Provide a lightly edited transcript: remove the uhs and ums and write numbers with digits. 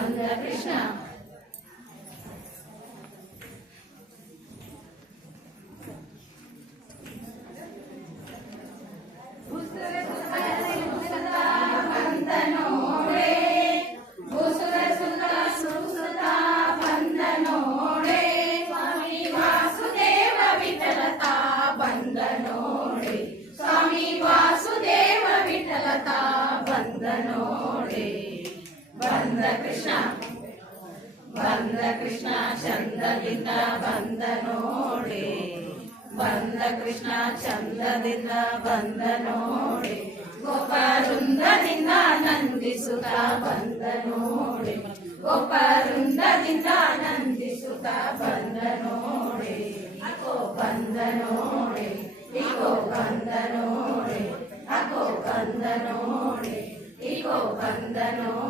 ಬಂದ ಕೃಷ್ಣ ಬಂದ ಕೃಷ್ಣ ಬಂದ ಕೃಷ್ಣ ಚಂದದಿಂದ ಬಂದ ನೋಡಿ ಬಂದ ಕೃಷ್ಣ ಚಂದದಿಂದ ಬಂದ ನೋಡಿ ಗೋಪವೃಂದದಿಂದ ನಂದಿಸುತ್ತ ಬಂದ ನೋಡಿ ಗೋಪವೃಂದದಿಂದ ನಂದಿಸುತ್ತ ಬಂದ ನೋಡಿ ಅಕೋ ಬಂದ ನೋಡಿ ಇಕೋ ಬಂದ ನೋಡಿ ಅಕೋ ಬಂದ ನೋಡಿ ಇಕೋ ಬಂದ ನೋಡಿ